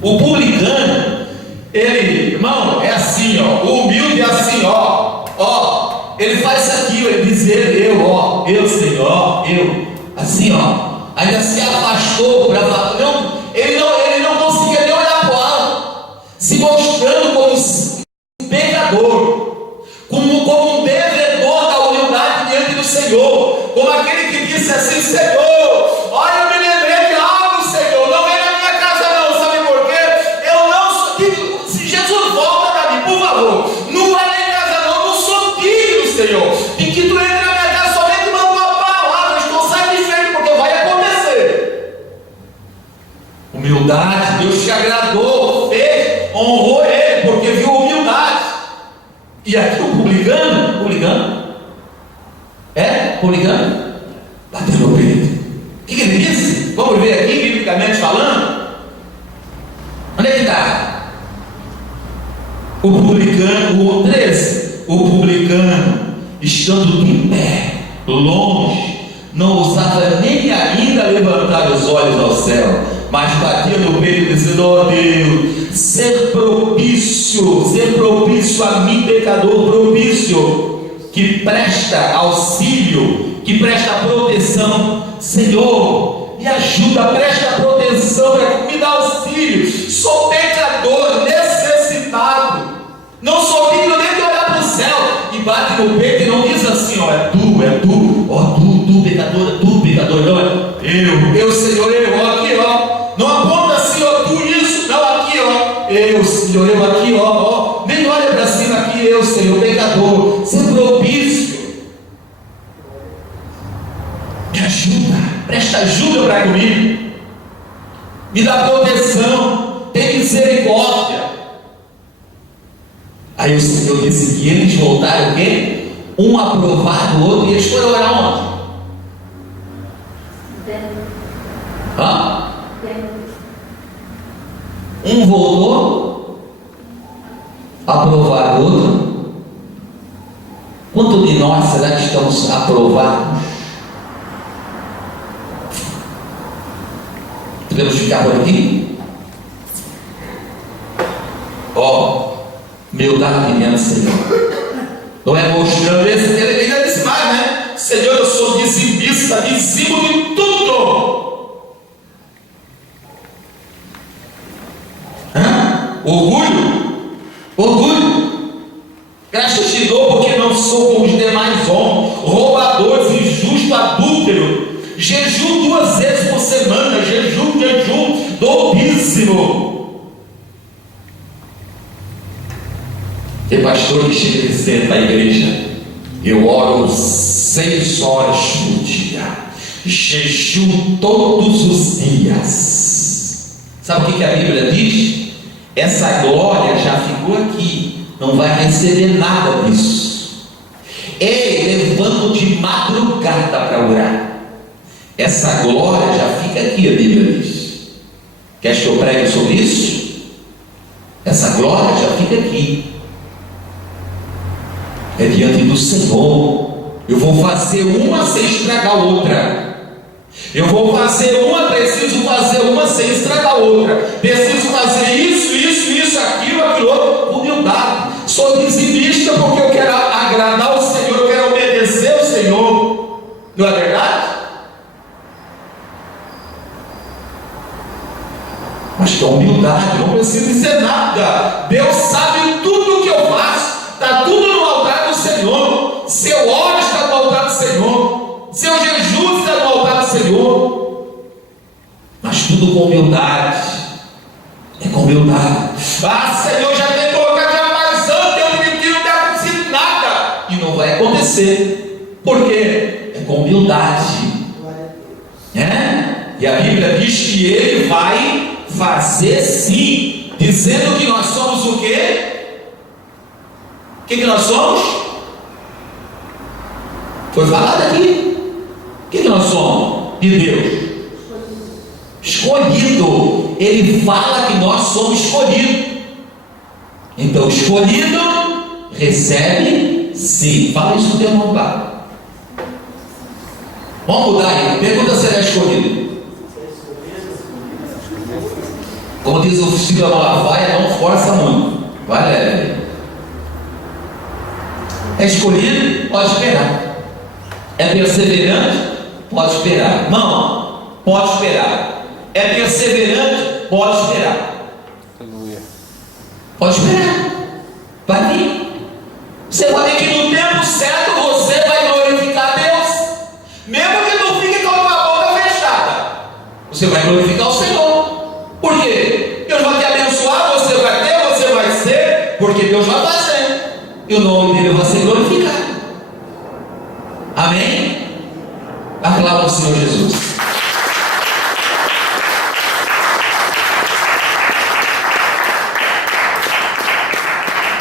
O publicano. Ele, irmão, é assim, ó. O humilde é assim, ó. Ele faz aquilo, ele diz eu, Senhor, eu. Assim, ó. Ainda se afastou para não, ele não conseguia nem olhar para o alto, se mostrando como pecador, como um devedor da humildade diante do Senhor, como aquele que disse assim: Senhor, olha, eu me lembrei de algo, Senhor, não vem na minha casa não, sabe por quê? Eu não sou, se Jesus volta para mim, por favor, não vai na minha casa não sou digno, Senhor, de que tu entre na minha casa somente manda uma palavra, estou satisfeito, porque vai acontecer. Humildade, Deus te agradou, fez, honrou ele, porque viu humildade. E aqui o publicano, bateu no peito. O que ele disse? Vamos ver aqui, biblicamente falando. Onde é que está? O publicano, o 13. O publicano, estando de pé, longe, não ousava nem ainda levantar os olhos ao céu, mas batia no peito dizendo: ó Deus, ser propício a mim, pecador, propício, que presta auxílio, que presta proteção. Senhor, me ajuda, presta proteção, me dá auxílio. Sou pecador, necessitado, não sou digno nem de olhar para o céu. E bate no peito e não diz assim: ó, é tu, ó, tu pecador, não é eu, Senhor, eu, aqui, ó. Não aponta assim, ó, tu isso, não, aqui, ó, eu, Senhor, eu aqui, ó, nem olha para cima aqui, eu, Senhor, pecador, ser propício, me ajuda, presta ajuda para comigo, me dá proteção, tem misericórdia. Aí o Senhor disse que eles voltaram o quê? Um a provar do outro, e eles foram orar onde? Um voltou a provar o outro. Quanto de nós será que estamos aprovados? Podemos ficar por aqui? Humildade mesmo, Senhor. Não é mostrando esse, ele ainda disse mais, né? Senhor, eu sou dizimista, dizimo de tudo. Orgulho, graças te dou porque não sou como os demais homens, roubadores, injustos, adúltero, jejum 2 vezes por semana, jejum dobríssimo. Tem pastor que chega dizendo para a igreja: eu oro 6 horas por dia, jejum todos os dias. Sabe o que a Bíblia diz? Essa glória já ficou aqui, não vai receber nada disso. Ei, levanto de madrugada para orar, essa glória já fica aqui, a Bíblia diz. Quer que eu pregue sobre isso? Essa glória já fica aqui, é diante do Senhor. Eu vou fazer uma sem estragar outra. Eu vou fazer uma, preciso fazer uma sem estragar a outra. Preciso fazer isso, aquilo, outro, humildade. Sou dizimista porque eu quero agradar o Senhor, eu quero obedecer o Senhor. Não é verdade? humildade, não preciso dizer nada. Deus sabe tudo o que eu faço, está tudo no altar do Senhor. Seu óleo está no altar do Senhor, seu jejum está no altar do Senhor, mas tudo com humildade. É com humildade. Senhor, já tem colocado já mais antes, eu não ter acontecido nada, e não vai acontecer. Por quê? É com humildade. E a Bíblia diz que Ele vai fazer sim, dizendo que nós somos o quê? O que nós somos? Foi falado aqui. O que nós somos? De Deus. Escolhido. Ele fala que nós somos escolhidos. Então, escolhido recebe sim. Fala isso no teu irmão lá. Vamos mudar aí. Pergunta se ele é escolhido. Como diz o Chico da Malafaia, não força muito. Vai leve. É escolhido? Pode esperar. É perseverante? Pode esperar. Não, pode esperar. É perseverante? Pode esperar. Aleluia. Pode esperar. Vai vir. Você vai ver que no tempo certo você vai glorificar a Deus. Mesmo que não fique com a boca fechada, você vai glorificar o Senhor. Por quê? Deus vai te abençoar, você vai ter, você vai ser, porque Deus vai fazer. E o nome dele vai ser glorificado. Amém? Aclama o Senhor Jesus.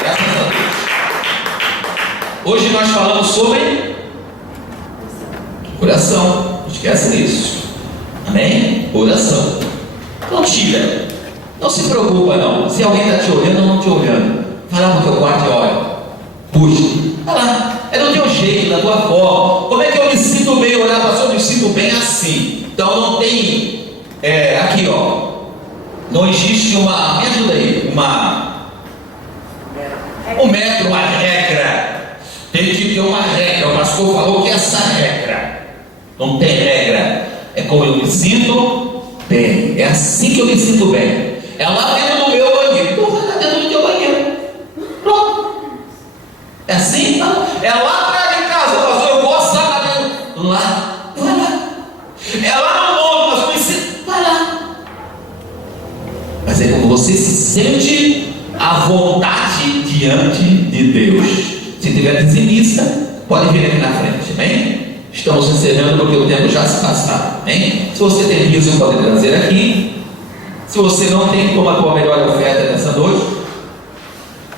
Graças a Deus. Hoje nós falamos sobre oração. Não esquece disso. Amém? Oração. Não tira. Não se preocupa não. Se alguém está te olhando ou não te olhando, vai lá no teu quarto e olha. Puxa. Vai lá. É do teu jeito, da tua forma. Como é que eu me sinto bem? Orar, pastor, eu me sinto bem assim. Então não tem. Aqui ó. Não existe uma. Me ajuda aí. Um método, uma regra. Tem que ter uma regra. O pastor falou que essa regra. Não tem regra. É como eu me sinto bem. É assim que eu me sinto bem. É lá dentro do meu banheiro. Então vai lá dentro do teu banheiro. Pronto. É assim? Não. É lá atrás de casa, pastor. Eu gosto de lá. Vai lá. É lá no mundo, pastor. Eu me sinto. Vai lá. Mas é como você se sente à vontade diante de Deus. Se tiver dizimista, pode vir aqui na frente. Amém? Estamos encerrando porque o tempo já se passou. Amém? Se você tem riso, pode trazer aqui. Se você não tem, toma a tua melhor oferta nessa noite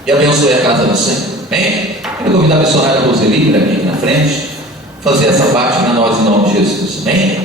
e abençoe a casa do Senhor. Amém? Quero convidar a missionária Roseli para aqui na frente, fazer essa parte para nós em nome de Jesus. Amém?